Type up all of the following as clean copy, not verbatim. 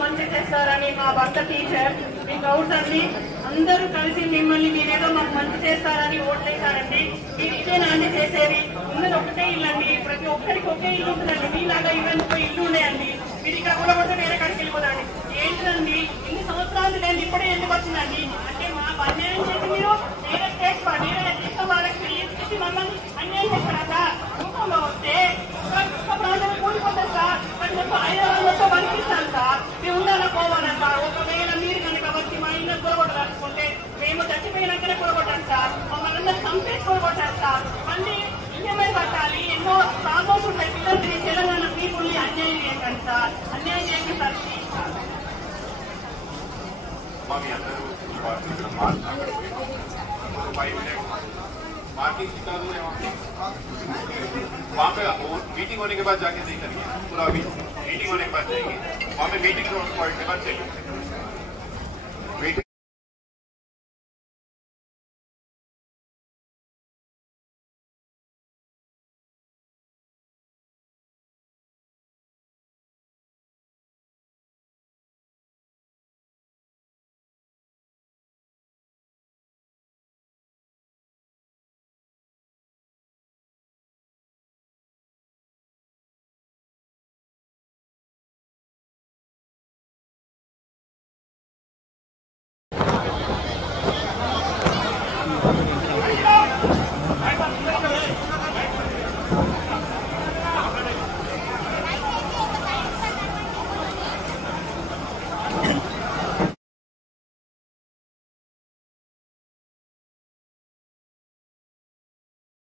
మంచి చేస్తారని మా భర్త టీచర్ మీకు అవుతుంది. అందరూ కలిసి మిమ్మల్ని మీరేదో మాకు మంచి చేస్తారని ఓట్లేశారండి. మీరు ఇదేనా అండి చేసేది? ఉన్నది ఒకటే ఇల్లు అండి, ప్రతి ఒక్కరికి ఒకే ఇల్లు ఉంటుందండి. మీలాగా ఇవన్నీ ఇల్లు ఉన్నాయండి. మీరు ఇక్కడ కూడా కొడితే వేరే కాడికి వెళ్ళిపోదండి. ఏంటండి ఇన్ని సంవత్సరాలు లేదు ఇప్పుడే ఎందుకు వచ్చిందండి? అంటే మా అన్యాయం చేసి మీరు వేరే స్టేట్ వేరే దేశం వాళ్ళకి చేసి మమ్మల్ని అన్యాయం చేస్తారా సార్? రూపంలో వస్తే ఒక ప్రాంతం కూలిపోతారు సార్. హైదరాబాద్ పనిపిస్తాను సార్. మేము ఉండాలా పోవాలని సార్. ఒకవేళ మీరు కనుక వచ్చి మా ఇల్లు కూడగొట్టాలనుకుంటే మేము చచ్చిపోయినాకనే కూడగొట్టాను సార్. మమ్మల్ని అందరూ చంపేసి కూడగొట్టారు సార్. మళ్ళీ ఈఎంఐ కట్టాలి. ఎన్నో ప్రాబ్లమ్స్ ఉంటాయి. పిల్లలు తెలంగాణ పీపుల్ని అన్యాయం చేయకండి సార్. అన్యాయం చేయకండి సార్. वहाँ पे मीटिंग होने के बाद जाके नहीं करिए, पूरा मीटिंग होने के बाद जाएंगे वहाँ पे। मीटिंग पॉइंट के बाद चाहिए मीटिंग।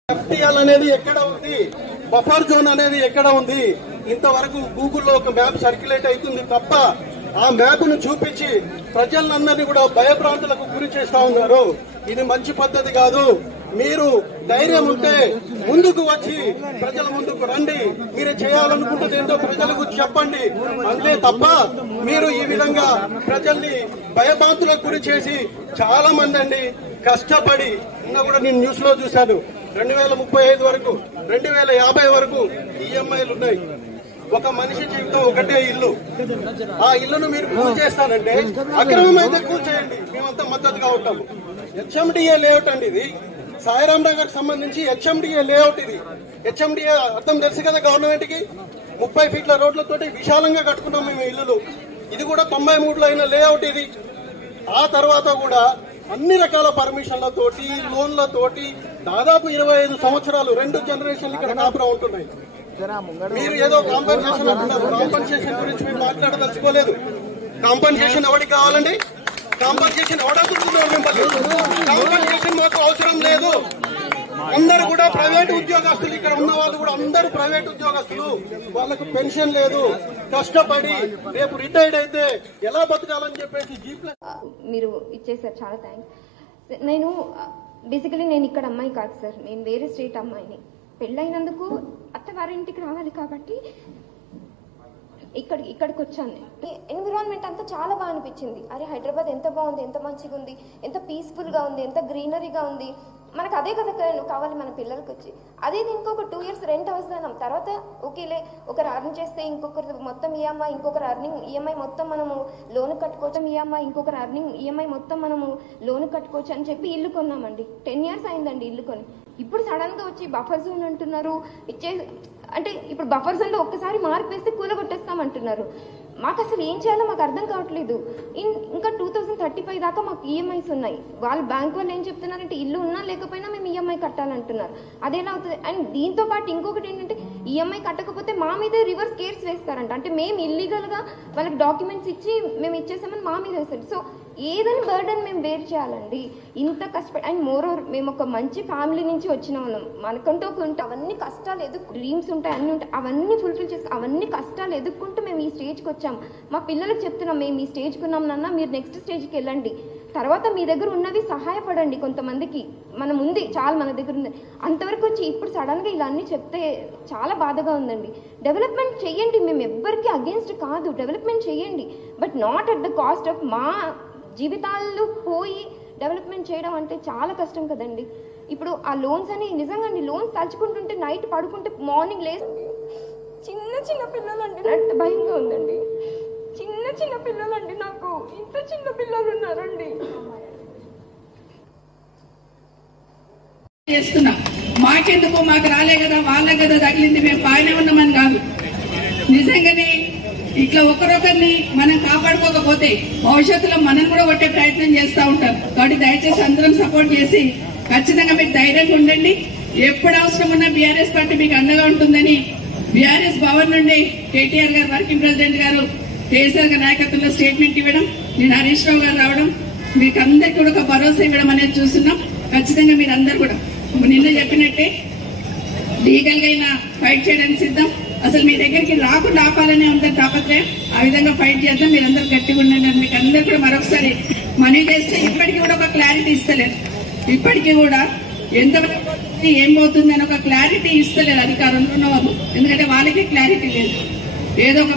FTL అనేది ఎక్కడ ఉంది, బఫర్ జోన్ అనేది ఎక్కడ ఉంది? ఇంతవరకు గూగుల్లో ఒక మ్యాప్ సర్క్యులేట్ అవుతుంది తప్ప ఆ మ్యాప్ ను చూపించి ప్రజలందరినీ కూడా భయభ్రాంతులకు గురి చేస్తా ఉన్నారు. ఇది మంచి పద్ధతి కాదు. మీరు ధైర్యం ఉంటే ముందుకు వచ్చి ప్రజల ముందుకు రండి. మీరు చేయాలనుకుంటుంది ఏంటో ప్రజలకు చెప్పండి. అంతే తప్ప మీరు ఈ విధంగా ప్రజల్ని భయభ్రాంతులకు గురి చేసి చాలా మంది అండి కష్టపడి నిన్న కూడా నేను న్యూస్ లో చూశాను 2035 వరకు 2050 వరకు ఈఎంఐలు ఉన్నాయి. ఒక మనిషి జీవితం ఒకటే ఇల్లు. ఆ ఇల్లును మీరు కూల్ చేస్తానంటే అక్రమం అయితే కూల్ చేయండి, మేమంతా మద్దతుగా ఉంటాము. హెచ్ఎండిఏ లేఅవుట్ అండి ఇది. సాయిరాం నగర్ సంబంధించి హెచ్ఎండిఏ లేఅవుట్ ఇది. హెచ్ఎండిఏ అర్థం తెలుసు కదా గవర్నమెంట్ కి. 30 ఫీట్ల రోడ్లతోటి విశాలంగా కట్టుకున్నాం మేము ఇల్లులు. ఇది కూడా 93లో అయిన లేఅవుట్ ఇది. ఆ తర్వాత కూడా అన్ని రకాల పర్మిషన్లతోటి లోన్లతోటి దాదాపు 25 సంవత్సరాలు 2 జనరేషన్లు ఇక్కడ కాపురం ఉంటున్నాయి. మీరు ఏదో కాంపన్సేషన్ అంటున్నారు. కాంపన్సేషన్ గురించి మీరు మాట్లాడదలుచుకోలేదు. కాంపన్సేషన్ ఎవరికి కావాలండి? కాంపన్సేషన్ ఎవడవుతున్నారు మిమ్మల్ని? కాంపన్సేషన్ మాకు అవసరం లేదు. అందరూ కూడా ప్రైవేట్ ఉద్యోగస్తులు, ఇక్కడ ఉన్న వాళ్ళు కూడా అందరూ ప్రైవేట్ ఉద్యోగస్తులు. వాళ్ళకు పెన్షన్ లేదు. కష్టపడి రేపు రిటైర్డ్ అయితే ఎలా బతకాలని చెప్పేసి మీరు ఇచ్చేసారు. చాలా థ్యాంక్స్. నేను బేసికలీ నేను ఇక్కడ అమ్మాయి కాదు సార్, నేను వేరే స్టేట్ అమ్మాయిని. పెళ్ళైనందుకు అత్తవారింటికి రావాలి కాబట్టి ఇక్కడికి వచ్చాను. ఎన్విరాన్మెంట్ అంతా చాలా బాగా అనిపించింది. అరే హైదరాబాద్ ఎంత బాగుంది, ఎంత మంచిగా ఉంది, ఎంత పీస్ఫుల్గా ఉంది, ఎంత గ్రీనరీగా ఉంది. మనకు అదే కదా కావాలి మన పిల్లలకి వచ్చి. అదే ఇంకొక 2 years రెంట్ అవసరం. తర్వాత ఓకేలే ఒకరు అర్న్ చేస్తే ఇంకొకరు మొత్తం ఈఎంఐ, ఇంకొకరు అర్నింగ్ ఈఎంఐ మొత్తం మనము లోన్ కట్టుకోవచ్చు. ఇంకొకరు అర్నింగ్ ఈఎంఐ మొత్తం మనము లోన్ కట్టుకోవచ్చు అని చెప్పి ఇల్లు కొన్నామండి. 10 years అయిందండి ఇల్లు కొని. ఇప్పుడు సడన్ గా వచ్చి బఫర్ జోన్ అంటున్నారు. అంటే ఇప్పుడు బఫర్ జోన్ లో ఒక్కసారి మార్పు వేస్తే కూలగొట్టేస్తామంటున్నారు. మాకు అసలు ఏం చేయాలో మాకు అర్థం కావట్లేదు. ఇంకా 2035 దాకా మాకు ఈఎంఐస్ ఉన్నాయి. వాళ్ళు బ్యాంక్ వాళ్ళు ఏం చెప్తున్నారంటే ఇల్లు ఉన్నా లేకపోయినా మేము ఈఎంఐ కట్టాలంటున్నారు. అదేలా అవుతుంది? అండ్ దీంతో పాటు ఇంకొకటి ఏంటంటే ఈఎంఐ కట్టకపోతే మా మీదే రివర్స్ కేర్స్ వేస్తారంట. అంటే మేము ఇల్లీగల్ గా వాళ్ళకి డాక్యుమెంట్స్ ఇచ్చి మేము ఇచ్చేసామని మా మీద వేస్తారు. సో ఏదని బర్డన్ మేము బేర్ చేయాలండి? ఇంత కష్టపడి అండ్ మోర్ ఓవర్ మేము ఒక మంచి ఫ్యామిలీ నుంచి వచ్చిన వాళ్ళం. మనకంటూ ఒక ఉంటే అవన్నీ కష్టాలు డ్రీమ్స్ ఉంటాయి, అన్నీ ఉంటాయి, అవన్నీ ఫుల్ఫిల్ చేసి అవన్నీ కష్టాలు ఎదుర్కొంటూ మేము ఈ స్టేజ్కి వచ్చాం. మా పిల్లలకు చెప్తున్నాం, మేము ఈ స్టేజ్కి ఉన్నాం నాన్న, మీరు నెక్స్ట్ స్టేజ్కి వెళ్ళండి, తర్వాత మీ దగ్గర ఉన్నవి సహాయపడండి. కొంతమందికి మనం ఉంది, చాలా మన దగ్గర ఉంది, అంతవరకు వచ్చి ఇప్పుడు సడన్గా ఇలా అన్నీ చెప్తే చాలా బాధగా ఉందండి. డెవలప్మెంట్ చేయండి, మేము ఎవ్వరికి అగేన్స్ట్ కాదు, డెవలప్మెంట్ చేయండి, but not at the cost of మా జీవితాలు పోయి డెవలప్మెంట్ చేయడం అంటే చాలా కష్టం కదండి. ఇప్పుడు ఆ లోన్స్ అని నిజంగా లోన్స్ తలుచుకుంటుంటే నైట్ పడుకుంటే మార్నింగ్ లేసి చిన్న చిన్న పిల్లలండి, నాకు భయంగా ఉందండి. చిన్న చిన్న పిల్లలండి, నాకు ఇంత చిన్న పిల్లలు ఉన్నారండి. చేస్తున్నా మాకెందుకు, మాకు రాలే కదా, వాళ్ళే కదా తగిలింది, మేము బాగానే ఉన్నామని కాదు. నిజంగానే ఇట్లా ఒకరొకరిని మనం కాపాడుకోకపోతే భవిష్యత్తులో మనం కూడా కొట్టే ప్రయత్నం చేస్తూ ఉంటారు. కాబట్టి దయచేసి అందరం సపోర్ట్ చేసి ఖచ్చితంగా మీరు ధైర్యంగా ఉండండి. ఎప్పుడు అవసరం ఉన్నా బీఆర్ఎస్ పార్టీ మీకు అండగా ఉంటుందని బీఆర్ఎస్ భవన్ నుండి కేటీఆర్ గారు, వర్కింగ్ ప్రెసిడెంట్ గారు, కేసీఆర్ గారి నాయకత్వంలో స్టేట్మెంట్ ఇవ్వడం, నేను హరీష్ రావు గారు రావడం, మీకు అందరికీ కూడా ఒక భరోసా ఇవ్వడం అనేది చూస్తున్నాం. ఖచ్చితంగా మీరు అందరు కూడా నిన్న చెప్పినట్టే లీగల్ గా అయినా ఫైట్ చేయడానికి సిద్ధం. అసలు మీ దగ్గరికి రాకుండా ఆపాలనే ఉందని తాపత్రయం, ఆ విధంగా ఫైట్ చేద్దాం. మీరందరూ గట్టిగా ఉండండి అని మీకు అందరూ కూడా మరొకసారి మనవి చేస్తే, ఇప్పటికీ కూడా ఒక క్లారిటీ ఇస్తలేదు, ఇప్పటికీ కూడా ఎంతవరకు ఏం పోతుంది అని ఒక క్లారిటీ ఇస్తలేదు అధికారంలో ఉన్న వాళ్ళు. ఎందుకంటే వాళ్ళకి క్లారిటీ లేదు, ఏదో ఒక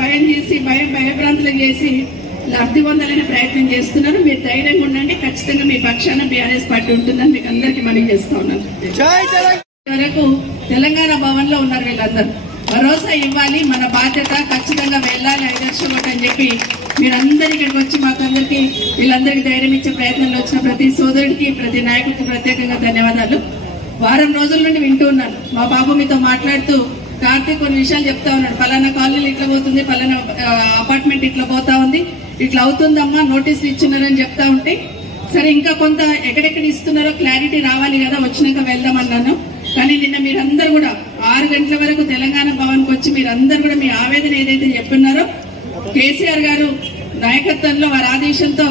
భయం చేసి భయభ్రాంతులు చేసి లబ్ధి పొందాలనే ప్రయత్నం చేస్తున్నారు. మీరు ధైర్యంగా ఉండండి, ఖచ్చితంగా మీ పక్షాన బీఆర్ఎస్ పార్టీ ఉంటుందని మీకు అందరికీ మనవి చేస్తా ఉన్నాను. వరకు తెలంగాణ భవన్ లో ఉన్నారు వీళ్ళందరూ, భరోసా ఇవ్వాలి, మన బాధ్యత, ఖచ్చితంగా వెళ్ళాలి, ఐదర్శం అని చెప్పి మీరందరూ ఇక్కడికి వచ్చి మాకందరికి వీళ్ళందరికీ ధైర్యం ఇచ్చే ప్రయత్నంలో వచ్చిన ప్రతి సోదరుడికి, ప్రతి నాయకుడికి ప్రత్యేకంగా ధన్యవాదాలు. వారం రోజుల నుండి వింటూ ఉన్నాను, మా బాబు మీతో మాట్లాడుతూ కార్తీక్ కొన్ని విషయాలు చెప్తా ఉన్నాడు, పలానా కాలనీలు ఇట్లా పోతుంది, పలానా అపార్ట్మెంట్ ఇట్లా పోతా ఉంది, ఇట్లా అవుతుందమ్మా, నోటీసులు ఇచ్చున్నారని చెప్తా ఉంటే, సరే ఇంకా కొంత ఎక్కడెక్కడ ఇస్తున్నారో క్లారిటీ రావాలి కదా, వచ్చినాక వెళ్దామన్నాను. కానీ నిన్న మీరందరూ కూడా 6 గంటల వరకు తెలంగాణ భవన్ కు వచ్చి మీరందరూ కూడా మీ ఆవేదన ఏదైతే చెప్తున్నారో కేసీఆర్ గారు నాయకత్వంలో వారి ఆదేశంతో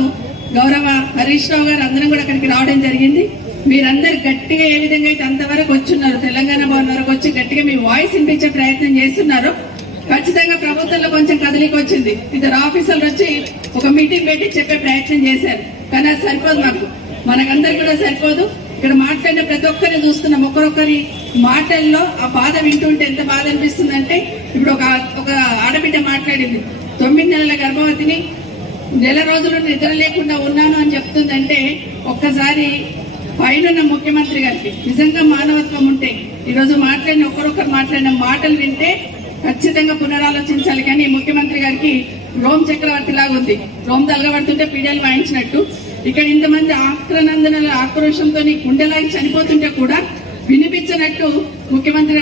గౌరవ హరీష్ రావు గారు అందరం కూడా అక్కడికి రావడం జరిగింది. మీరందరూ గట్టిగా ఏ విధంగా అయితే అంతవరకు వచ్చున్నారు, తెలంగాణ భవన్ వరకు వచ్చి గట్టిగా మీ వాయిస్ వినిపించే ప్రయత్నం చేస్తున్నారు. ఖచ్చితంగా ప్రభుత్వంలో కొంచెం కదలిక వచ్చింది, ఇద్దరు ఆఫీసర్లు వచ్చి ఒక మీటింగ్ పెట్టి చెప్పే ప్రయత్నం చేశారు. కానీ అది సరిపోదు, మనకందరికి కూడా సరిపోదు. ఇక్కడ మాట్లాడిన ప్రతి ఒక్కరిని చూస్తున్నాం, ఒక్కొక్కరి మాటల్లో ఆ బాధ వింటుంటే ఎంత బాధ అనిపిస్తుందంటే, ఇప్పుడు ఒక ఆడబిడ్డ మాట్లాడింది, 9 నెలల గర్భవతిని, నెల రోజులు నిద్ర లేకుండా ఉన్నాను అని చెప్తుందంటే, ఒక్కసారి పైన ముఖ్యమంత్రి గారికి నిజంగా మానవత్వం ఉంటే ఈరోజు మాట్లాడిన ఒక్కరొక్కరు మాట్లాడిన మాటలు వింటే ఖచ్చితంగా పునరాలోచించాలి. కానీ ముఖ్యమంత్రి గారికి రోమ్ చక్రవర్తి లాగా ఉంది, రోమ్ తలగబడుతుంటే పీడలు వాయించినట్టు. ఇక్కడ ఇంతమంది ఆక్రనందనల ఆక్రోషంతో గుండెలాగి చనిపోతుంటే కూడా వినిపించినట్టు ముఖ్యమంత్రి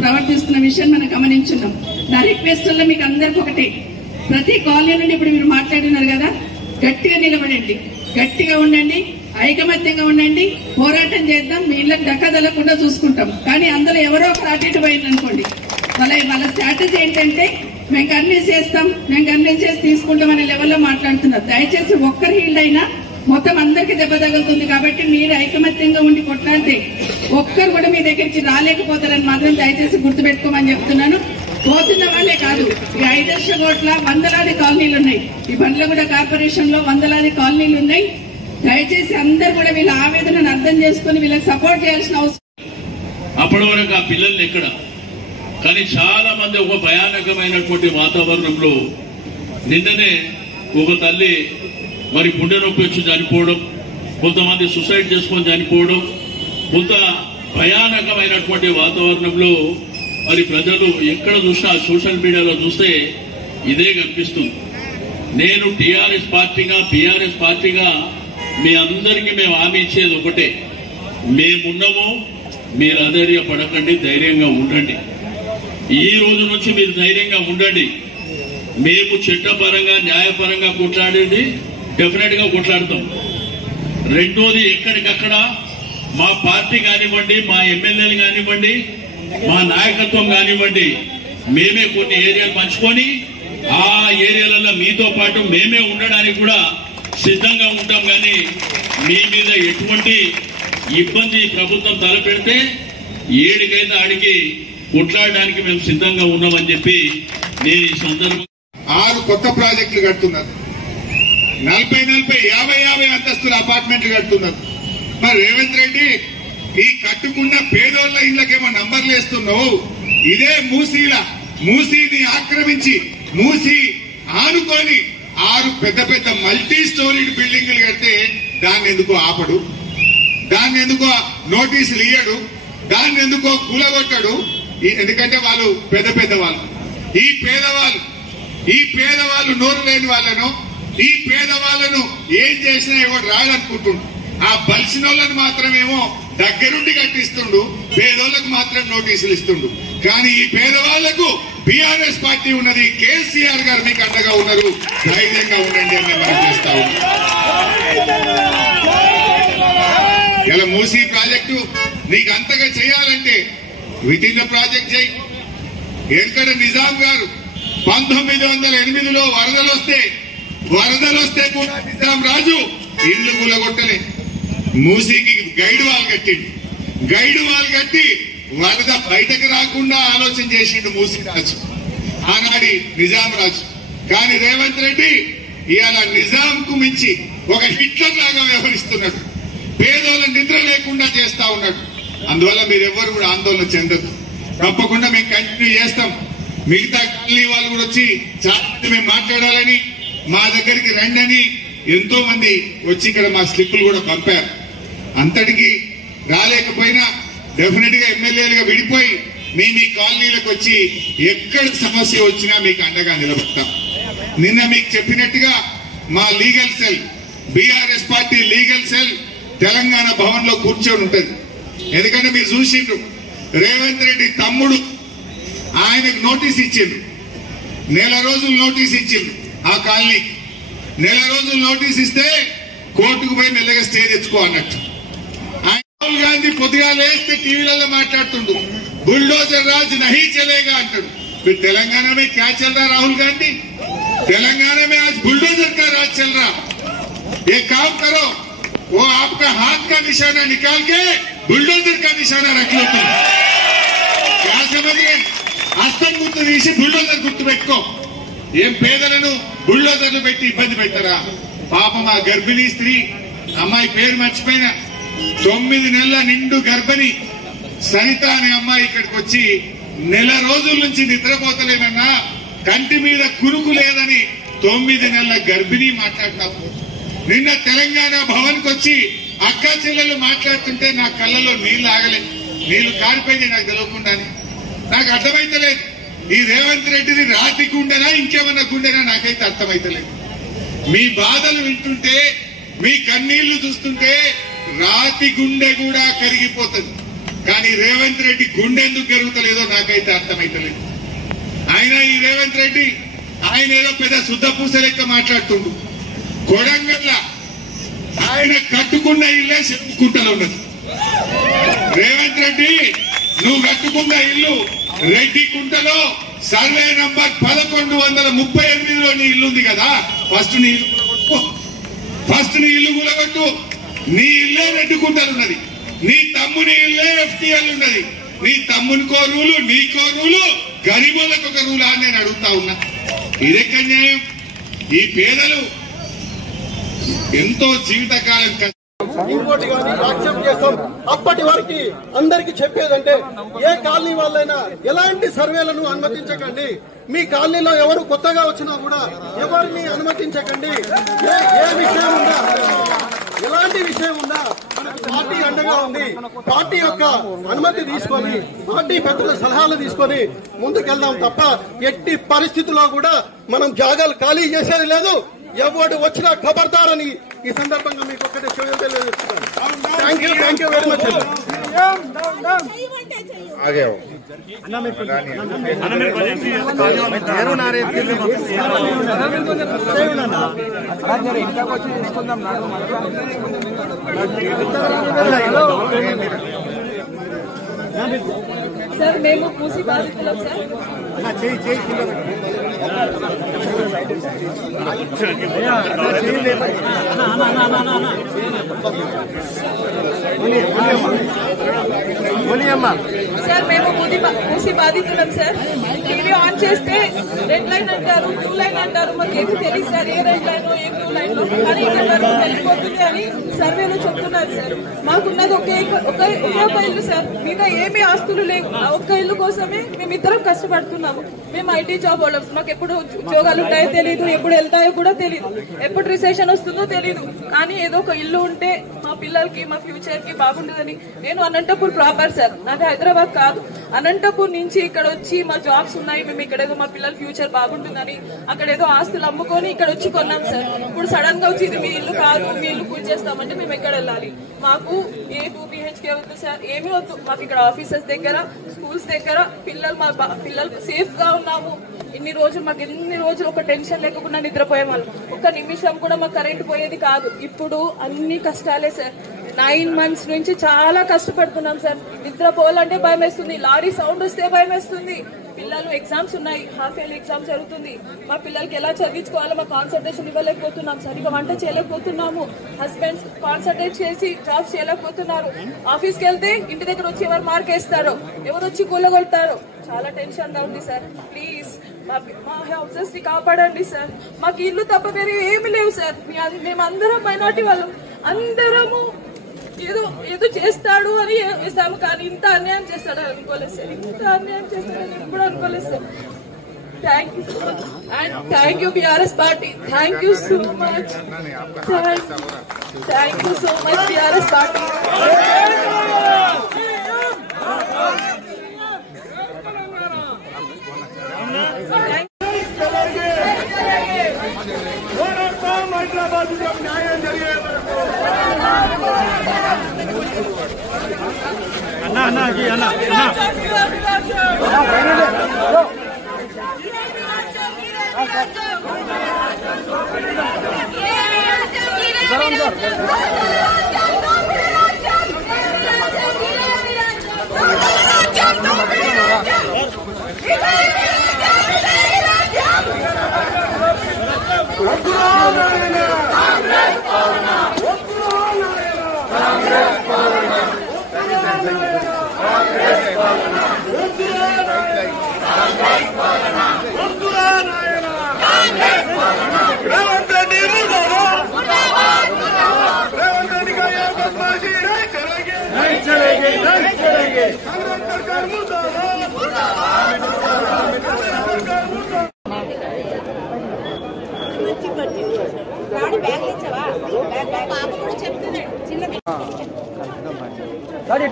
ప్రవర్తిస్తున్న విషయం మనం గమనించున్నాం. నా రిక్వెస్ట్ వల్ల మీకు అందరికి ఒకటే, ప్రతి కాలనీ నుండి ఇప్పుడు మీరు మాట్లాడినారు కదా, గట్టిగా నిలబడండి, గట్టిగా ఉండండి, ఐకమత్యంగా ఉండండి, పోరాటం చేద్దాం, మీ ఇళ్ళకి దక్కదలకుండా చూసుకుంటాం. కానీ అందులో ఎవరో ఒకరు అటు ఇటు పోయింది అనుకోండి, వాళ్ళ స్ట్రాటజీ ఏంటంటే మేము కన్విన్స్ చేస్తాం, మేము కన్విన్స్ చేసి తీసుకుంటాం అనే లెవెల్లో మాట్లాడుతున్నారు. దయచేసి ఒక్కరి హీల్డ్ అయినా మొత్తం అందరికీ దెబ్బ తగులుతుంది. కాబట్టి మీరు ఐకమత్యంగా ఉండి కొట్లాడితే ఒక్కరు కూడా మీ దగ్గరికి రాలేకపోతారని మాత్రం దయచేసి గుర్తుపెట్టుకోమని చెప్తున్నాను. పోతున్న వాళ్ళే కాదు, ఈ 5 లక్షల కోట్ల వందలాది కాలనీలు ఉన్నాయి, ఈ బండ్లగూడ కార్పొరేషన్ లో వందలాది కాలనీలు ఉన్నాయి. దయచేసి అందరు కూడా వీళ్ళ ఆవేదనను అర్థం చేసుకుని వీళ్ళకి సపోర్ట్ చేయాల్సిన అవసరం. అప్పటి వరకు ఆ పిల్లల్ని ఎక్కడ, కానీ చాలా మంది ఒక భయానకమైనటువంటి వాతావరణంలో, నిన్ననే ఒక తల్లి మరి గుండె నొప్పి వచ్చి చనిపోవడం, కొంతమంది సూసైడ్ చేసుకొని చనిపోవడం, కొంత భయానకమైనటువంటి వాతావరణంలో మరి ప్రజలు ఎక్కడ చూసినా సోషల్ మీడియాలో చూస్తే ఇదే కనిపిస్తుంది. నేను టీఆర్ఎస్ పార్టీగా బీఆర్ఎస్ పార్టీగా మీ అందరికీ మేము హామీ ఇచ్చేది ఒకటే, మేమున్నాము, మీరు అధైర్యపడకండి, ధైర్యంగా ఉండండి. ఈ రోజు నుంచి మీరు ధైర్యంగా ఉండండి. మేము చట్టపరంగా న్యాయపరంగా కొట్లాడేది డెఫినెట్ గా కొట్లాడతాం. రెండోది, ఎక్కడికక్కడ మా పార్టీ కానివ్వండి, మా ఎమ్మెల్యేలు కానివ్వండి, మా నాయకత్వం కానివ్వండి, మేమే కొన్ని ఏరియాలు పంచుకొని ఆ ఏరియాలలో మీతో పాటు మేమే ఉండడానికి కూడా సిద్ధంగా ఉంటాం. కానీ మీ మీద ఎటువంటి ఇబ్బంది ప్రభుత్వం తలపెడితే ఏడికైతే ఆడికి కొట్లాడడానికి మేము సిద్ధంగా ఉన్నామని చెప్పి నేను ఈ సందర్భంగా 6 కొత్త ప్రాజెక్టులు కడుతున్నారు. 40-50 అంతస్తుల అపార్ట్మెంట్లు కడుతున్నారు. మరి రేవంత్ రెడ్డి ఈ కట్టుకున్న పేదోళ్ల ఇళ్లకేమో నంబర్లు వేస్తున్నావు. ఇదే మూసీని ఆక్రమించి మూసి ఆనుకొని 6 పెద్ద మల్టీ స్టోరీడ్ బిల్డింగులు కడితే దాన్ని ఎందుకో ఆపడు, దాన్ని ఎందుకో నోటీసులు ఇయ్యడు, దాన్ని ఎందుకో కూలగొట్టడు. ఎందుకంటే వాళ్ళు పెద్ద వాళ్ళు. ఈ పేదవాళ్ళు నోరు లేని వాళ్ళను, ఈ పేదవాళ్లను ఏం చేసినా ఎవరు రాడనుకుంటుండు. ఆ బలిసిన వాళ్ళని మాత్రమేమో దగ్గరుండి కట్టిస్తుండు, పేదోళ్లకు మాత్రం నోటీసులు ఇస్తుండు. కానీ ఈ పేదవాళ్లకు బీఆర్ఎస్ పార్టీ ఉన్నది, కేసీఆర్ గారు మీకు అండగా ఉన్నారు. ధైర్యంగా ఉండండి అని మనం చేస్తా ఉన్నాం. ఇలా మూసీ ప్రాజెక్టు నీకు అంతగా చేయాలంటే విత్ ఇన్ ద ప్రాజెక్ట్ చేయి. ఎక్కడ నిజాం గారు 1908లో వరదలు వస్తే కూడా నిజాం రాజు ఇళ్లు కూలగొట్టలే, మూసీకి గైడ్ వాల్ కట్టిండు. గైడ్ వాల్ కట్టి వరద బయటకు రాకుండా ఆలోచన చేసిండు మూసీ రాజు, ఆనాడి నిజాం రాజు. కానీ రేవంత్ రెడ్డి ఇవాళ నిజాంకు మించి ఒక హిట్లర్ లాగా వ్యవహరిస్తున్నాడు. పేదోళ్ళ నిద్ర లేకుండా చేస్తా ఉన్నాడు. అందువల్ల మీరెవ్వరు కూడా ఆందోళన చెందద్దు. తప్పకుండా మేము కంటిన్యూ చేస్తాం. మిగతా కాలనీ వాళ్ళు కూడా వచ్చి చాలా మంది మేము మాట్లాడాలని, మా దగ్గరికి రండి ఎంతో మంది వచ్చి ఇక్కడ మా స్లిప్పులు కూడా పంపారు. అంతటికి రాలేకపోయినా డెఫినెట్ గా ఎమ్మెల్యేలుగా విడిపోయి మీ కాలనీలకు వచ్చి ఎక్కడ సమస్య వచ్చినా మీకు అండగా నిలబడతాం. నిన్న మీకు చెప్పినట్టుగా మా legal cell, BRS party legal cell Telangana Bhavan లో కూర్చొని ఉంటది. ఎందుకంటే మీరు చూసిండ్రు రేవంత్ రెడ్డి తమ్ముడు ఆయనకు నోటీస్ ఇచ్చిండ్రు, 1 నెల రోజులు నోటీస్ ఇచ్చిండ్రు. ఆ కాలనీకి 1 నెల రోజులు నోటీస్ ఇస్తే కోర్టుకు పోయి మెల్లగా స్టే తెచ్చుకో అన్నట్టు. రాహుల్ గాంధీ పొద్దుగా లేస్తే టీవీలలో మాట్లాడుతుండు, बुलडोजर राज नहीं चलेगा अंटाడు. फिर तेलंगाना में क्या चल रहा राहुल गांधी? तेलंगाना में आज बुलडोजर का राज चल रहा. ये काम करो, वो आपका हाथ का निशाना निकाल के बुलडोजर का निशाना रख लो. तुम क्या समझ रहे? हस्తం गुर्तु తీసి बुलडोजर గుర్తు పెట్టుకో. ఏం పేదలను బుల్డోజర్లు పెట్టి ఇబ్బంది పెట్టారా? పాపం ఆ గర్భిణీ స్త్రీ, అమ్మాయి పేరు మర్చిపోయినా, 9 నెలల నిండు గర్భిణి సరిత అనే అమ్మాయి ఇక్కడికి వచ్చి 1 నెల రోజుల నుంచి నిద్రపోతలేనన్నా, కంటి మీద కురుకు లేదని 9 నెలల గర్భిణి మాట్లాడినప్పుడు నిన్న తెలంగాణ భవన్ కు వచ్చి అక్క చెల్లెలు మాట్లాడుతుంటే నా కళ్ళలో నీళ్లు ఆగలేదు. నీళ్లు కారిపోయింది నాకు తెలియకుండానే. నాకు అర్థమైతలేదు ఈ రేవంత్ రెడ్డిని రాతి గుండెనా ఇంకేమన్నా గుండెనా నాకైతే అర్థమైతలేదు. మీ బాధలు వింటుంటే, మీ కన్నీళ్లు చూస్తుంటే రాతి గుండె కూడా కరిగిపోతుంది. కానీ రేవంత్ రెడ్డి గుండె ఎందుకు కరుగుతలేదో నాకైతే అర్థమైతలేదు. ఈ రేవంత్ రెడ్డి ఆయన ఏదో పెద్ద శుద్ధపూస లెక్క మాట్లాడుతుండు. కొడంగల్ల ఆయన కట్టుకున్న ఇల్లే చెప్పుకుంటలో ఉన్నది. రేవంత్ రెడ్డి నువ్వు కట్టుకున్న ఇల్లు రెడ్డి కుంటలో సర్వే నంబర్ 1138లో నీ ఇల్లు ఉంది కదా. ఫస్ట్ నీ ఇల్లు కూలగొట్టు. నీ ఇల్లే రెడ్డి కుంటలున్నది, నీ తమ్ముని ఇల్లే ఎఫ్టీఎల్ ఉన్నది. నీ తమ్మునికో రూలు, నీకో రూలు, గరీబులకు ఒక రూలా అని నేను అడుగుతా ఉన్నా. ఇదెక్క న్యాయం? ఈ పేదలు ఎంతో జీవితకాలం ఇంకోటి కానీ యాక్సెప్ట్ చేస్తాం. అప్పటి వరకు అందరికి చెప్పేదంటే ఏ కాలనీ వాళ్ళైనా ఎలాంటి సర్వేలను అనుమతించకండి. మీ కాలనీలో ఎవరు కొత్తగా వచ్చినా కూడా ఎవరిని అనుమతించకండి. ఏ విషయం ఉన్నా, ఎలాంటి విషయం ఉన్నా పార్టీ అండగా ఉంది. పార్టీ యొక్క అనుమతి తీసుకొని, పార్టీ పెద్దల సలహాలు తీసుకొని ముందుకెళ్దాం తప్ప ఎట్టి పరిస్థితుల్లో కూడా మనం జాగాలు ఖాళీ చేసేది లేదు. ఎవడు వచ్చినా ఖబర్దారని ఈ సందర్భంగా మీకు ఒక్కటే తెలియజేస్తున్నాను. Thank you very much. Sir మేము పూసి బాధితులం సార్. సార్ మేము మూసి బాధితున్నాం సార్. టీవీ ఆన్ చేస్తే రెడ్ లైన్ అంటారు, బ్లూ లైన్ అంటారు. మాకు ఏమి తెలియదు సార్ ఏ రెడ్ లైన్ ఏ బ్లూ లైన్, కానీ ఇక్కడ వరకు వెళ్ళిపోతుంది అని సర్వేలో చెప్తున్నారు సార్. మాకున్నది ఒకే ఒక ఇల్లు సార్, మీద ఏమీ ఆస్తులు లేవు. ఒక్క ఇల్లు కోసమే మేమిద్దరం కష్టపడుతున్నాము. మేము ఐటీ జాబ్ హోల్డర్స్, మాకు ఎప్పుడు ఉద్యోగాలు ఉంటాయో తెలియదు, ఎప్పుడు వెళ్తాయో కూడా తెలియదు, ఎప్పుడు రిసెషన్ వస్తుందో తెలియదు. కానీ ఏదో ఒక ఇల్లు ఉంటే మా పిల్లలకి మా ఫ్యూచర్ కి బాగుంటుందని. నేను అనంతపూర్ ప్రాపర్ సార్, నాది హైదరాబాద్ కాదు. అనంతపూర్ నుంచి ఇక్కడ వచ్చి మా జాబ్స్ ఉన్నాయి, మేము ఇక్కడ ఏదో మా పిల్లల ఫ్యూచర్ బాగుంటుందని అక్కడ ఏదో ఆస్తులు అమ్ముకొని ఇక్కడ వచ్చి కొన్నాం సార్. ఇప్పుడు సడన్ గా వచ్చి ఇది మీ ఇల్లు కాదు, మీ ఇల్లు కూల్ చేస్తామంటే మేము ఎక్కడ వెళ్ళాలి? మాకు ఏ 2 BHK వద్దు సార్, ఏమీ వద్దు. మాకు ఇక్కడ ఆఫీసెస్ దగ్గర, స్కూల్స్ దగ్గర పిల్లలు సేఫ్ గా ఉన్నాము. ఇన్ని రోజులు ఒక టెన్షన్ లేకుండా నిద్రపోయే వాళ్ళం. ఒక్క నిమిషం కూడా మాకు కరెంట్ పోయేది కాదు. ఇప్పుడు అన్ని కష్టాలే సార్. 9 months నుంచి చాలా కష్టపడుతున్నాం సార్. నిద్రపోవాలంటే భయం వేస్తుంది, లారీ సౌండ్ వస్తే భయం వేస్తుంది. పిల్లలు ఎగ్జామ్స్ ఉన్నాయి, హాఫ్ ఇయర్లీ ఎగ్జామ్ జరుగుతుంది. మా పిల్లలకి ఎలా చదివించుకోవాలో మా కాన్సన్ట్రేషన్ ఇవ్వలేకపోతున్నాం, సరిగా వంట చేయలేకపోతున్నాము. హస్బెండ్స్ కాన్సన్ట్రేట్ చేసి జాబ్స్ చేయలేకపోతున్నారు. ఆఫీస్కి వెళ్తే ఇంటి దగ్గర వచ్చి ఎవరు మార్క్ వేస్తారో, ఎవరు వచ్చి కూలగొడతారో, చాలా టెన్షన్ గా ఉంది సార్. ప్లీజ్ మా హౌసెస్ ని కాపాడండి సార్. మాకు ఇల్లు తప్ప వేరే ఏమి లేవు సార్. మేమందరం మైనార్టీ వాళ్ళం, అందరము ఏదో చేస్తాడు అని వేసాము, కానీ ఇంత అన్యాయం చేస్తాడు అనుకోలేదు సార్. ఇంత అన్యాయం చేస్తాడని ఎప్పుడు అనుకోలేదు sir. Thank you so much and thank you BRS party. Thank you so much, thank you so much BRS party.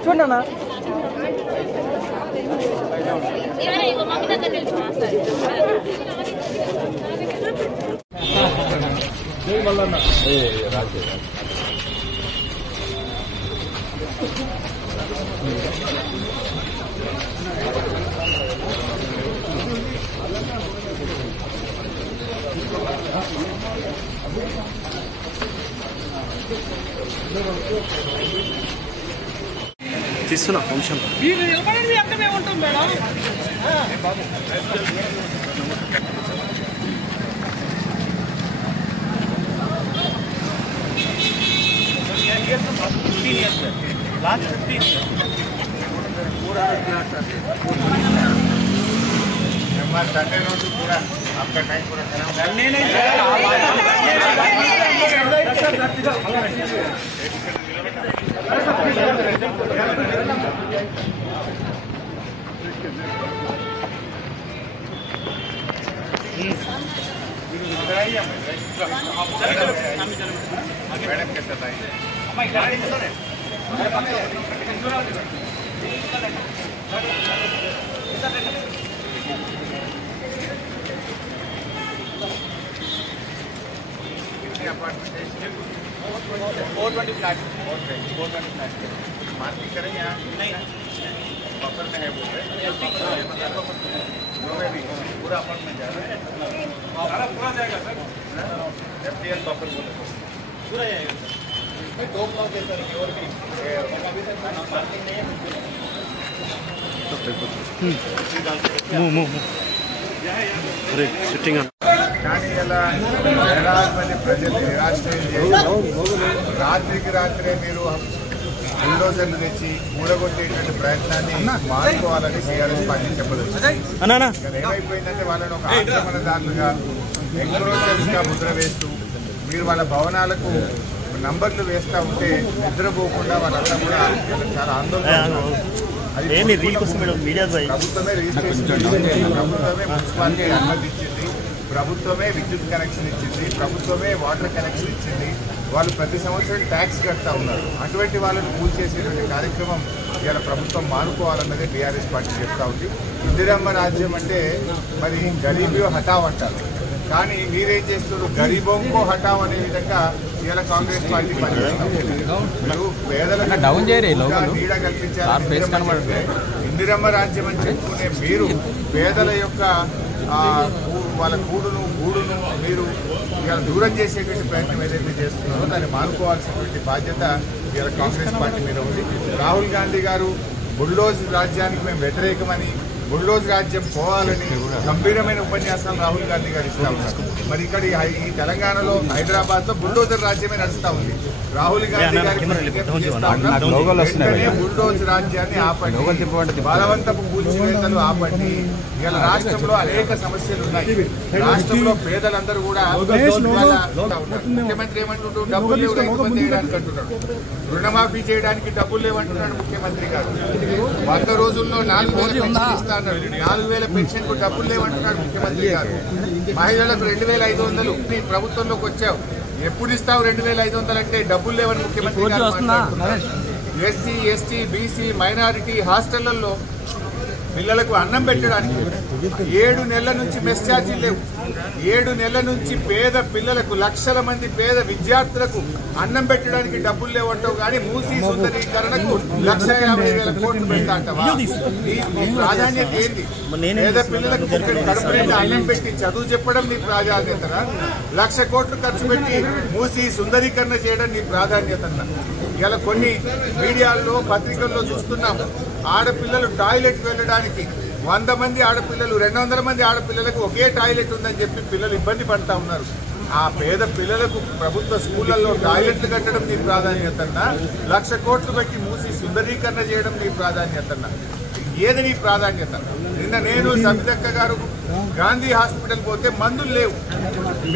చూడన్నా తీస్తున్నా ఫంక్షన్ అక్కడ మేము ఉంటాం మేడం. लास्ट 15 पूरा संडे रोज पूरा आपका टाइम पूरा खराब नहीं मैडम के साथ आइए $420 फ्लैट मार्केट करें यहाँ नहीं बफर में है बोल रहे पूरा अपार्टमेंट जा रहा है पूरा जाएगा सर FTL बफर बोले पूरा जाएगा सर 2 ब्लॉक है सर और भी अभी तक मार्केट नहीं है కానీ ఇలా వేలాది మంది ప్రజలు నిరాశ్రయం రాత్రికి రాత్రే మీరు బుల్డోజర్లు తెచ్చి కూడగొట్టేటువంటి ప్రయత్నాన్ని మానుకోవాలని టీఆర్ఎస్ పార్టీ చెప్పదు. ఏమైపోయిందంటే వాళ్ళని ఒక ఆక్రమణదారులుగా ఎంక్రోచర్స్గా ముద్ర వేస్తూ మీరు వాళ్ళ భవనాలకు నంబర్లు వేస్తూ ఉంటే నిద్రపోకుండా వాళ్ళంతా కూడా చాలా ఆందోళన. ప్రభుత్వమే రిజిస్ట్రేషన్ ప్రభుత్వమే మున్సిపాలిటీ అనుమతి ఇచ్చింది, ప్రభుత్వమే విద్యుత్ కనెక్షన్ ఇచ్చింది, ప్రభుత్వమే వాటర్ కనెక్షన్ ఇచ్చింది. వాళ్ళు ప్రతి సంవత్సరం ట్యాక్స్ కడతా ఉన్నారు. అటువంటి వాళ్ళను పూర్తి చేసేటువంటి కార్యక్రమం ఇవాళ ప్రభుత్వం మానుకోవాలన్నదే టీఆర్ఎస్ పార్టీ చెప్తా ఉంది. ఇందిరమ్మ రాజ్యం అంటే మరి గరీబీ హఠావ్ అంటారు, కానీ మీరేం చేస్తున్నారు? గరీబోంకో హఠావ్ అనే విధంగా ఇవాళ కాంగ్రెస్ పార్టీ పనిచేస్తారు. పేదలకు నీడ కల్పించాలి. ఇందిరమ్మ రాజ్యం అని చెప్పుకునే మీరు పేదల యొక్క వాళ్ళ గూడును మీరు ఇవాళ దూరం చేసేటువంటి ప్రయత్నం ఏదైతే చేస్తున్నారో దాన్ని మానుకోవాల్సినటువంటి బాధ్యత ఇవాళ కాంగ్రెస్ పార్టీ మీద ఉంది. రాహుల్ గాంధీ గారు బుల్డోజ్ రాజ్యానికి మేము వ్యతిరేకమని, బుల్డోజ్ రాజ్యం పోవాలని గంభీరమైన ఉపన్యాసాలు రాహుల్ గాంధీ గారు ఇస్తా ఉన్నారు. మరి ఇక్కడ ఈ తెలంగాణలో హైదరాబాద్ లో బుల్డోజర్ రాజ్యమే నడుస్తా ఉంది. రాహుల్ గాంధీ గారికి బుల్డోజ్ రాజ్యాన్ని ఆపండి, బలవంతపు కూల్చివేతలు ఆపండి. ఇవాళ రాష్ట్రంలో అనేక సమస్యలు ఉన్నాయి. రాష్ట్రంలో పేదలందరూ కూడా ముఖ్యమంత్రి ఏమంటుంటూ డబ్బులు లేవు రైతు బంధు చేయడానికి అంటున్నాడు, రుణమాఫీ చేయడానికి డబ్బులు లేవంటున్నాడు ముఖ్యమంత్రి గారు. 100 రోజుల్లో 4,000 పెన్షన్ ఇస్తా అన్నాడు, 4,000 పెన్షన్ కు డబ్బులు లేవంటున్నాడు ముఖ్యమంత్రి గారు. మహిళలకు 2,500 నీ ప్రభుత్వంలోకి వచ్చావు, ఎప్పుడు ఇస్తావు 2,500 అంటే డబ్బులు లేవని ముఖ్యమంత్రి గారు మాట్లాడుతున్నారు. ఎస్సీ ఎస్టీ బీసీ మైనారిటీ హాస్టళ్లలో పిల్లలకు అన్నం పెట్టడానికి 7 నెలల నుంచి మెస్ ఛార్జీలు లేవు. 7 నెలల నుంచి పేద పిల్లలకు, లక్షల మంది పేద విద్యార్థులకు అన్నం పెట్టడానికి డబ్బులు లేవంటావు, కానీ మూసీ సుందరీకరణకు 1,50,000 కోట్లు పెడతా అంటావా? నీ ప్రాధాన్యత ఏంటి? పేద పిల్లలకు కడుపు నిండా అన్నం పెట్టి చదువు చెప్పడం నీ ప్రాధాన్యతనా? 1,00,000 కోట్లు ఖర్చు పెట్టి మూసీ సుందరీకరణ చేయడం నీ ప్రాధాన్యతనా? ఇలా కొన్ని మీడియాల్లో పత్రికల్లో చూస్తున్నాము, ఆడపిల్లలు టాయిలెట్కి వెళ్ళడానికి 100 మంది ఆడపిల్లలు 200 మంది ఆడపిల్లలకు ఒకే టాయిలెట్ ఉందని చెప్పి పిల్లలు ఇబ్బంది పడతా ఉన్నారు. ఆ పేద పిల్లలకు ప్రభుత్వ స్కూళ్లలో టాయిలెట్లు కట్టడం నీ ప్రాధాన్యతన్నా? 1,00,000 కోట్లు పెట్టి మూసి సుందరీకరణ చేయడం నీ ప్రాధాన్యతన్నా? ఏది నీ ప్రాధాన్యత? నిన్న నేను సబితక్క గారు గాంధీ హాస్పిటల్ పోతే మందులు లేవు.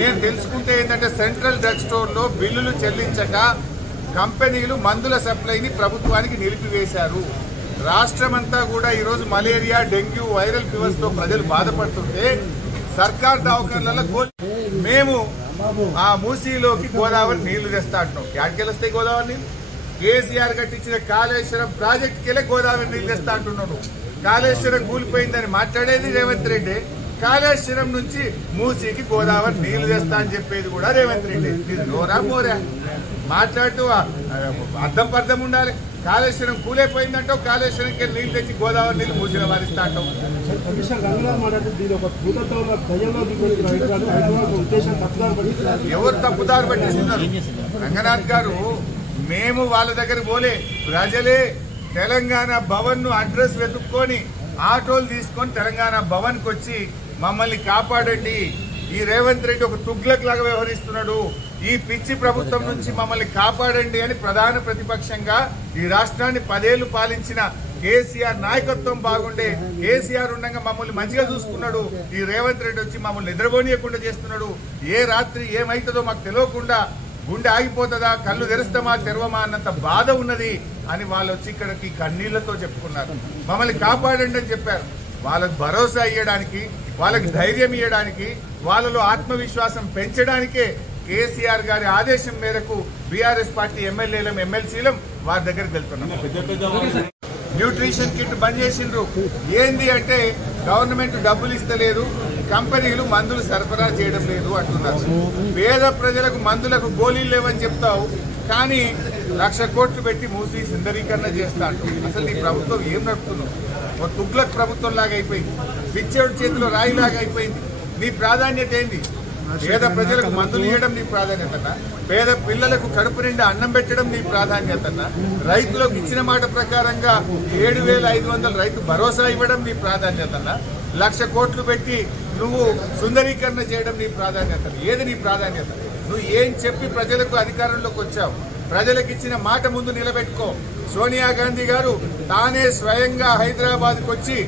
మేము తెలుసుకుంటే ఏంటంటే సెంట్రల్ డ్రగ్ స్టోర్లో బిల్లులు చెల్లించక కంపెనీలు మందుల సప్లైని ప్రభుత్వానికి నిలిపివేశారు. రాష్ట్రమంతా కూడా ఈరోజు మలేరియా, డెంగ్యూ, వైరల్ ఫీవర్స్ తో ప్రజలు బాధపడుతుంటే సర్కార్ దవాఖానాలలో మేము ఆ మూసీలోకి గోదావరి నీళ్లు తెస్తా అంటున్నాం. ఎక్కడికి వస్తాయి గోదావరి నీళ్ళు? కేసీఆర్ కట్టించిన కాళేశ్వరం ప్రాజెక్టుకి వెళ్ళి గోదావరి నీళ్లు తెస్తా అంటున్నాడు. కాళేశ్వరం కూలిపోయిందని మాట్లాడేది రేవంత్ రెడ్డి, కాళేశ్వరం నుంచి మూసీకి గోదావరి నీళ్లు తెస్తా అని చెప్పేది కూడా రేవంత్ రెడ్డి. ఇది నోరా మోరా మాట్లాడుతూ అర్థం పర్థం ఉండాలి. కాళేశ్వరం కూలైపోయిందంటావు, కాళేశ్వరంకి వెళ్ళి నీళ్లు తెచ్చి గోదావరి నీళ్లు మూసిన వారిస్తా అంటావు. ఎవరు తప్పుదారు పట్టిస్తున్నారు? రంగనాథ్ గారు, మేము వాళ్ళ దగ్గర పోలే, ప్రజలే తెలంగాణ భవన్ ను అడ్రస్ వెతుక్కొని ఆటోలు తీసుకొని తెలంగాణ భవన్ కు వచ్చి మమ్మల్ని కాపాడండి, ఈ రేవంత్ రెడ్డి ఒక తుగ్లక్ లాగా వ్యవహరిస్తున్నాడు, ఈ పిచ్చి ప్రభుత్వం నుంచి మమ్మల్ని కాపాడండి అని ప్రధాన ప్రతిపక్షంగా ఈ రాష్ట్రాన్ని 10 ఏళ్లు పాలించిన కేసీఆర్ నాయకత్వం బాగుండే, కేసీఆర్ ఉండగా మమ్మల్ని మంచిగా చూసుకున్నాడు, ఈ రేవంత్ రెడ్డి వచ్చి మమ్మల్ని నిద్రపోనీయకుండా చేస్తున్నాడు, ఏ రాత్రి ఏమైతుందో మాకు తెలియకుండా గుండె ఆగిపోతుందా, కళ్ళు తెరుస్తామా తెరవమా అన్నంత బాధ ఉన్నది అని వాళ్ళు వచ్చి ఇక్కడికి కన్నీళ్లతో చెప్పుకున్నారు. మమ్మల్ని కాపాడండి అని చెప్పారు. వాళ్ళకు భరోసా ఇవ్వడానికి, వాళ్ళకి ధైర్యం ఇవ్వడానికి, వాళ్ళలో ఆత్మవిశ్వాసం పెంచడానికే కేసీఆర్ గారి ఆదేశం మేరకు బీఆర్ఎస్ పార్టీ ఎమ్మెల్యేలం ఎమ్మెల్సీలం వారి దగ్గరికి వెళ్తున్నాం. న్యూట్రిషన్ కిట్ బంద్ చేసిండ్రు. ఏంది అంటే గవర్నమెంట్ డబ్బులు ఇస్తలేదు, కంపెనీలు మందులు సరఫరా చేయడం లేదు అంటున్నారు. పేద ప్రజలకు మందులకు గోళీలు లేవని చెప్తావు, కానీ 1,00,000 కోట్లు పెట్టి మూసి సుందరీకరణ చేస్తా అంటూ అసలు నీ ప్రభుత్వం ఏం నడుపుతున్నావు? ఒక తుగ్లక్ ప్రభుత్వం లాగా అయిపోయింది, పిచ్చేడు చేతిలో రాయిలాగా అయిపోయింది. నీ ప్రాధాన్యత ఏంది? పేద ప్రజలకు మందులు ఇవ్వడం నీ ప్రాధాన్యతనా? పేద పిల్లలకు కడుపు నిండా అన్నం పెట్టడం నీ ప్రాధాన్యతనా? రైతులకు ఇచ్చిన మాట ప్రకారంగా 7,500 రైతు భరోసా ఇవ్వడం నీ ప్రాధాన్యతనా? 1,00,000 కోట్లు పెట్టి నువ్వు సుందరీకరణ చేయడం నీ ప్రాధాన్యత? ఏది నీ ప్రాధాన్యత? నువ్వు ఏం చెప్పి ప్రజలకు అధికారంలోకి వచ్చావు? ప్రజలకు ఇచ్చిన మాట ముందు నిలబెట్టుకో. సోనియా గాంధీ గారు తానే స్వయంగా హైదరాబాద్కు వచ్చి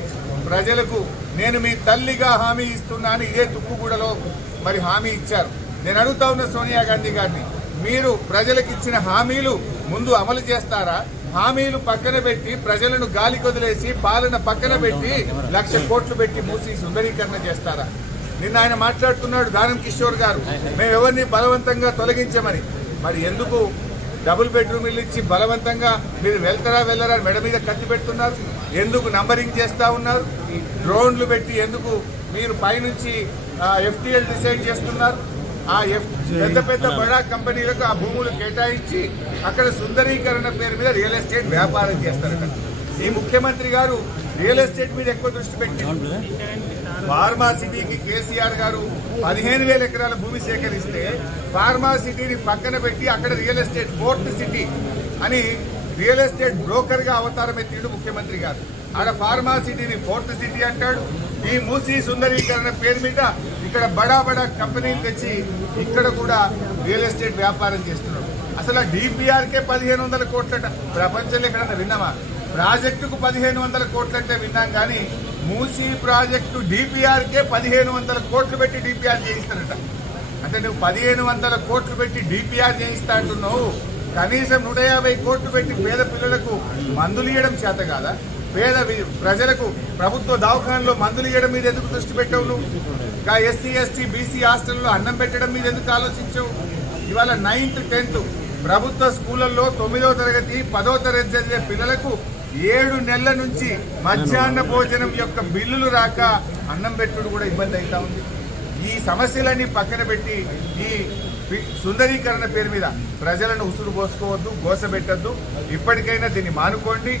ప్రజలకు నేను మీ తల్లిగా హామీ ఇస్తున్నాను, ఇదే తుక్కుగూడలో మరి హామీ ఇచ్చారు. నేను అడుగుతా ఉన్న సోనియా గాంధీ గారిని, మీరు ప్రజలకు ఇచ్చిన హామీలు ముందు అమలు చేస్తారా? హామీలు పక్కన పెట్టి ప్రజలను గాలి కొదిలేసి పాలన పక్కన పెట్టి 1,00,000 కోట్లు పెట్టి మూసి సుందరీకరణ చేస్తారా? నిన్న ఆయన మాట్లాడుతున్నాడు దానం కిషోర్ గారు, మేము ఎవరిని బలవంతంగా తొలగించమని. మరి ఎందుకు డబుల్ బెడ్రూమ్ ఇల్లు ఇచ్చి బలవంతంగా మీరు వెళ్ళరా మెడ మీద కత్తి పెడుతున్నారు? ఎందుకు నంబరింగ్ చేస్తా ఉన్నారు? డ్రోన్లు పెట్టి ఎందుకు మీరు పైనుంచి ఎఫ్టీఎల్ డిసైడ్ చేస్తున్నారు? ఆ పెద్ద పెద్ద బడా కంపెనీలకు ఆ భూములు కేటాయించి అక్కడ సుందరీకరణ పేరు మీద రియల్ ఎస్టేట్ వ్యాపారం చేస్తారట. ఈ ముఖ్యమంత్రి గారు రియల్ ఎస్టేట్ మీద ఎక్కువ దృష్టి పెట్టి ఫార్మా సిటీకి కేసీఆర్ గారు 15,000 ఎకరాల భూమి సేకరిస్తే ఫార్మా సిటీని పక్కన పెట్టి అక్కడ రియల్ ఎస్టేట్ ఫోర్త్ సిటీ అని రియల్ ఎస్టేట్ బ్రోకర్ గా అవతారం ఎత్తిండు ముఖ్యమంత్రి గారు. ఆడ ఫార్మా సిటీని ఫోర్త్ సిటీ అంటాడు. ఈ మూసీ సుందరీకరణ పేరు మీద ఇక్కడ బడా బడా కంపెనీలు తెచ్చి ఇక్కడ కూడా రియల్ ఎస్టేట్ వ్యాపారం చేస్తున్నాడు. అసలు డిపిఆర్కే 1,500 కోట్లట. ప్రపంచంలో ఎక్కడన్నా విన్నామా? ప్రాజెక్టుకు 1,500 కోట్లంటే విన్నాం కానీ మూసీ ప్రాజెక్టు డిపిఆర్కే 1,500 కోట్లు పెట్టి డిపిఆర్ చేయిస్తారట. అంటే నువ్వు 1,500 కోట్లు పెట్టి డిపిఆర్ చేయిస్తా అంటున్నావు, కనీసం 150 కోట్లు పెట్టి పేద పిల్లలకు మందులు ఇవ్వడం చేత కాదా? పేద ప్రజలకు ప్రభుత్వ దవాఖానలో మందులు ఇవ్వడం మీద ఎందుకు దృష్టి పెట్టావు నువ్వు? ఎస్సీ ఎస్టీ బీసీ హాస్టల్లో అన్నం పెట్టడం మీద ఎందుకు ఆలోచించావు? ఇవాళ 9th 10th ప్రభుత్వ స్కూళ్లలో 9వ తరగతి 10వ తరగతి చదివే పిల్లలకు 7 నెలల నుంచి మధ్యాహ్న భోజనం యొక్క బిల్లులు రాక అన్నం పెట్టుడు కూడా ఇబ్బంది అవుతా ఉంది. ఈ సమస్యలన్నీ పక్కన పెట్టి ఈ సుందరీకరణ పేరు మీద ప్రజలను ఉసురు పోసుకోవద్దు, గోసబెట్టద్దు. ఇప్పటికైనా దీన్ని మానుకోండి.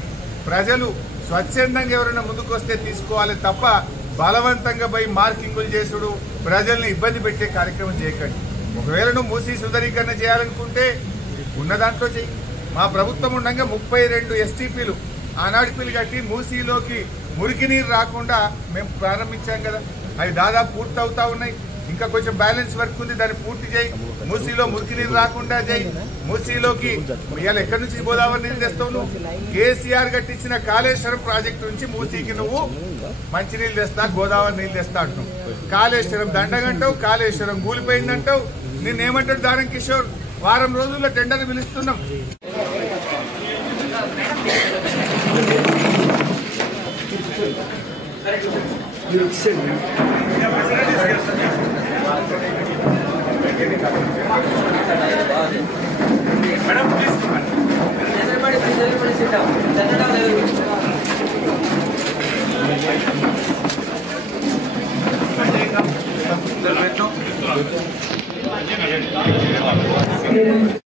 ప్రజలు స్వచ్ఛందంగా ఎవరైనా ముందుకు వస్తే తీసుకోవాలి తప్ప బలవంతంగా పోయి మార్కింగులు చేసుడు, ప్రజల్ని ఇబ్బంది పెట్టే కార్యక్రమం చేయకండి. ఒకవేళ నువ్వు మూసీ సుందరీకరణ చేయాలనుకుంటే ఉన్న దాంట్లో చెయ్యి. మా ప్రభుత్వం ఉండగా 32 ఎస్టీపీలు ఆనాడిపీలు కట్టి మూసీలోకి మురికి నీరు రాకుండా మేము ప్రారంభించాం కదా, అవి దాదాపు పూర్తి అవుతా ఉన్నాయి. ఇంకా కొంచెం బ్యాలెన్స్ వర్క్ ఉంది, దాన్ని పూర్తి చేయి. మూసీలో మురికి నీరు రాకుండా చేయి. మూసీలోకి ఇవాళ ఎక్కడి నుంచి గోదావరి నీళ్ళు తెస్తావు నువ్వు? కేసీఆర్ కట్టించిన కాళేశ్వరం ప్రాజెక్టు నుంచి మూసీకి నువ్వు మంచినీళ్ళు తెస్తా, గోదావరి నీళ్ళు తెస్తా అంటున్నావు. కాళేశ్వరం దండగంటావు, కాళేశ్వరం కూలిపోయిందంటావు. నిన్నేమంటాడు దానం కిషోర్? వారం రోజుల్లో టెండర్ పిలుస్తున్నాం. మీరు